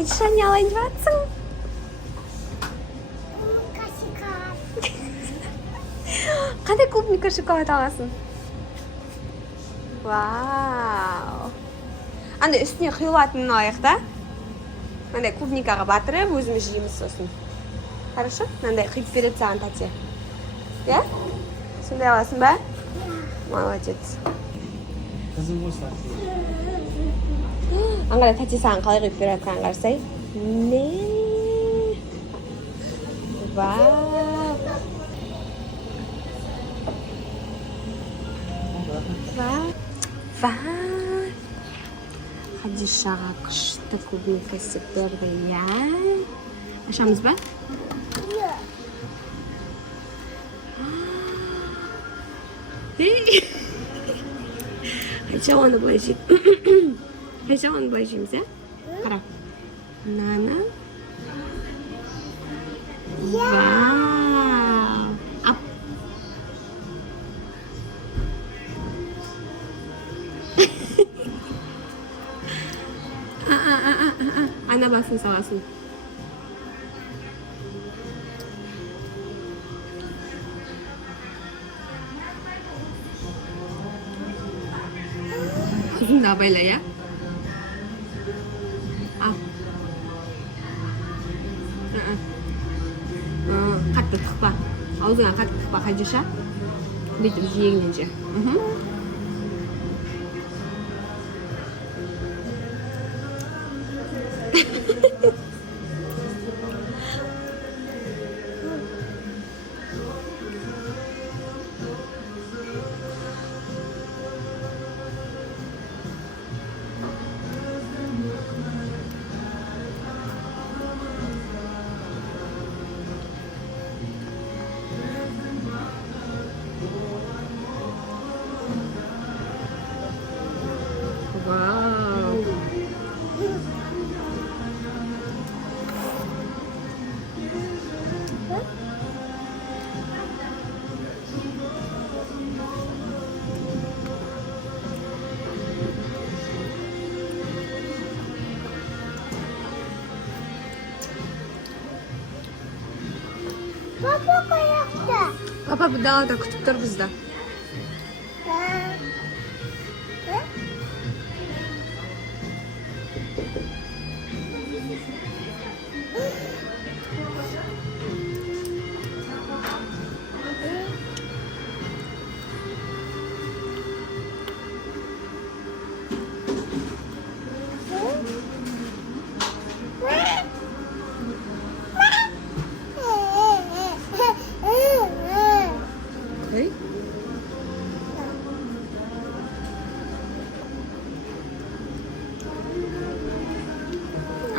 Қанша не алайын деп жатсың? Қандай клубника шоколад аласың? Вау! Андай үстіне құйылатынын алайық та? Мынандай клубникаға батырып, өзіміз жейміз сосын. Хорошо? Мынандай құйып береді саған тәте. Иә? Сондай аласың ба? Молодец. Қызым болса. Аңғара тәте саған қалай құйып беріп жатқанын қарасай. Не? Вау! Вау! Хадишаға күшті клубникасы берді, иә? Ашамыз ба? Қанша оны былай жейді? Қанша оны былай жейміз, ә? Қара. Нана. Вау! Ап! Ана басын саласын. Қызын да абайла, я? Ал. Қатты тықпа. Аузыңа қатты тықпа, Хадиша. Бүйтіп жиегінен же. Вау! Papa қаяқта? Папа далада күтіп тұр бізді.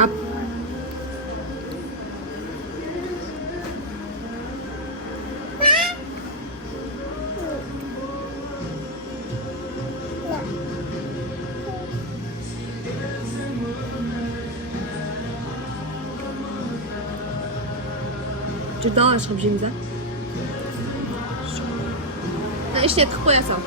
Ап. Жұрдала шығып жейміз, ә? Ішіне тық қоя сал.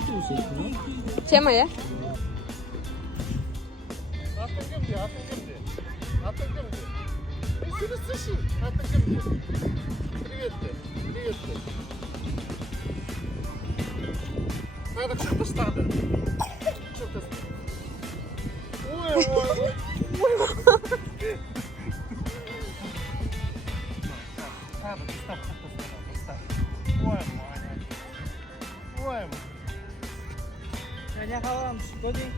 Nasıl bir ses bu? Тема, ya? Атың кім де? Атың кім де? Сені слышу. Атың кім де? Привет де. Привет де. Надо что-то стадо. Что-то стадо. Ой. Надо, ставь, ставь. Ой, мой. Ne kalalım şu değil.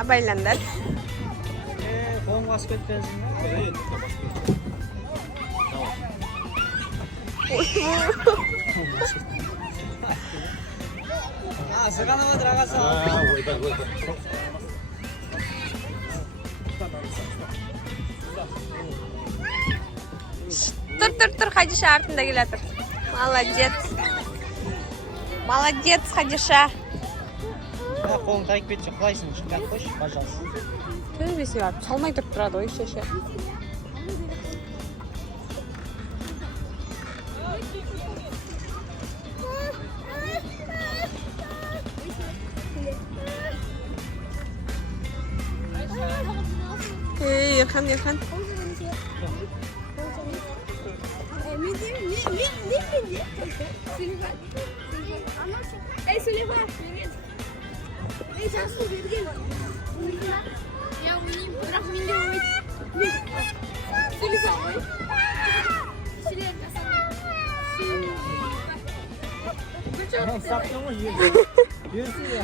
Абайландар. Қолым қасып кетпесін. Сырғанап отыр ағасы. Тұр, Хадиша артында келе тұр. Молодец, Хадиша. Қолың тайып кетші, құлайсың, шықпай қойшы, пожалуйста. Төбесі бар, салмай тұрып тұрады ғой, шеше. Ерхан. Saklama yürüsün ya.